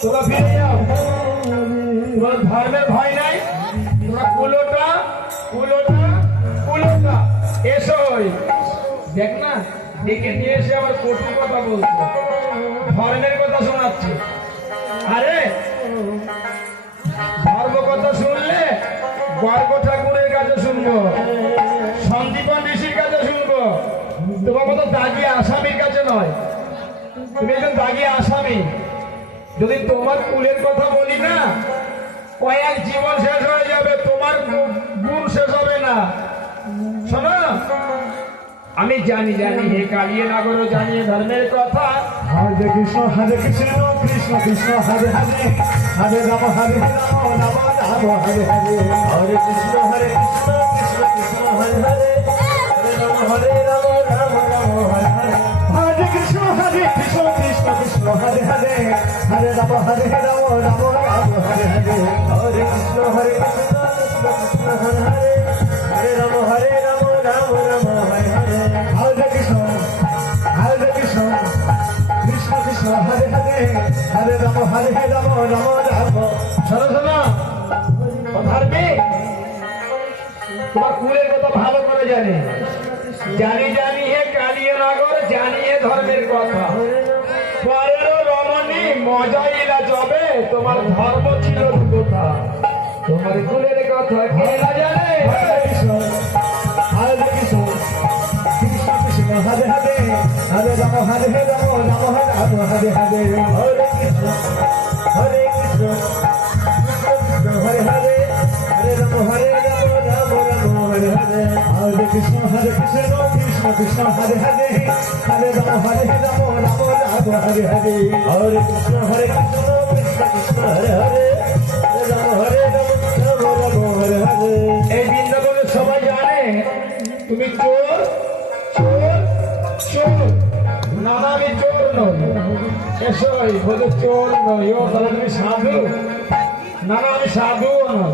তোমরা ফিরে যাও। ধর্মের ভয় নাই? তোমরা কুলোটা কুলোটা কুলোটা এসো। দেখ না, ডেকে নিয়ে এসে আমার কঠিন কথা বলছে। ধর্মের কথা শোনাচ্ছে। আরে, ধর্ম কথা শুনলে গর্ব ঠাকুরের কাছে শুনব, সন্দীপন ঋষির কাছে শুনব। তোমার মতো দাগি আসামির কাছে নয়। তুমি একজন দাগি আসামি। যদি তোমার কুলের কথা বলি না, কয়েক জীবন শেষ হয়ে যাবে, তোমার গুণ শেষ হবে না। শোনো, আমি জানি জানি, হে কালিয়ে নাগরও জানি এ ধর্মের কথা। হরে কৃষ্ণ হরে কৃষ্ণ কৃষ্ণ কৃষ্ণ, হরে হরে হরে রাম হরে রাম রাম রাম, হরে হরে। হরে কৃষ্ণ হরে কৃষ্ণ কৃষ্ণ কৃষ্ণ, হরে হরে হরে রাম হরে রাম। হরে হরে হরে রাম হরে রাম রাম রাম হরে হরে হরে কৃষ্ণ হরে কৃষ্ণ হরে হরে হরে রাম রাম রাম রাম হরে হরে হরে কৃষ্ণ হরে কৃষ্ণ কৃষ্ণ কৃষ্ণ হরে হরে হরে রাম হরে রাম রাম রাম ও ধার্মিক তোমার কুলের কথা ভালো করে জানি জানি জানি হে কালিয়ে নগর জানি হে ধর্মের কথা। রমণী মজাইলা যাবে তোমার ধর্ম ছিল কথা তোমার কুলের কথা কে না জানে হরে কৃষ্ণ কৃষ্ণ হরে হরে হরে রাম হরে রাম রাম রাম হরে হরে হরে কৃষ্ণ হরে কৃষ্ণ হরে হরে হরে রাম হরে রাম রাম রাম হরে হরে হরে কৃষ্ণ হরে কৃষ্ণ কৃষ্ণ হরে হরে হরে রাম হরে রাম রাম রাম হরে হরে হরে কৃষ্ণ হরে কৃষ্ণ কৃষ্ণ কৃষ্ণ হরে হরে রাম হরে রাম রাম রাম হরে হরে এই বৃন্দাবনের সবাই জানে তুমি চোর চোর চোর না আমি চোর নই এসো বলে চোর নই ও তাহলে তুমি সাধু না আমি সাধুও নই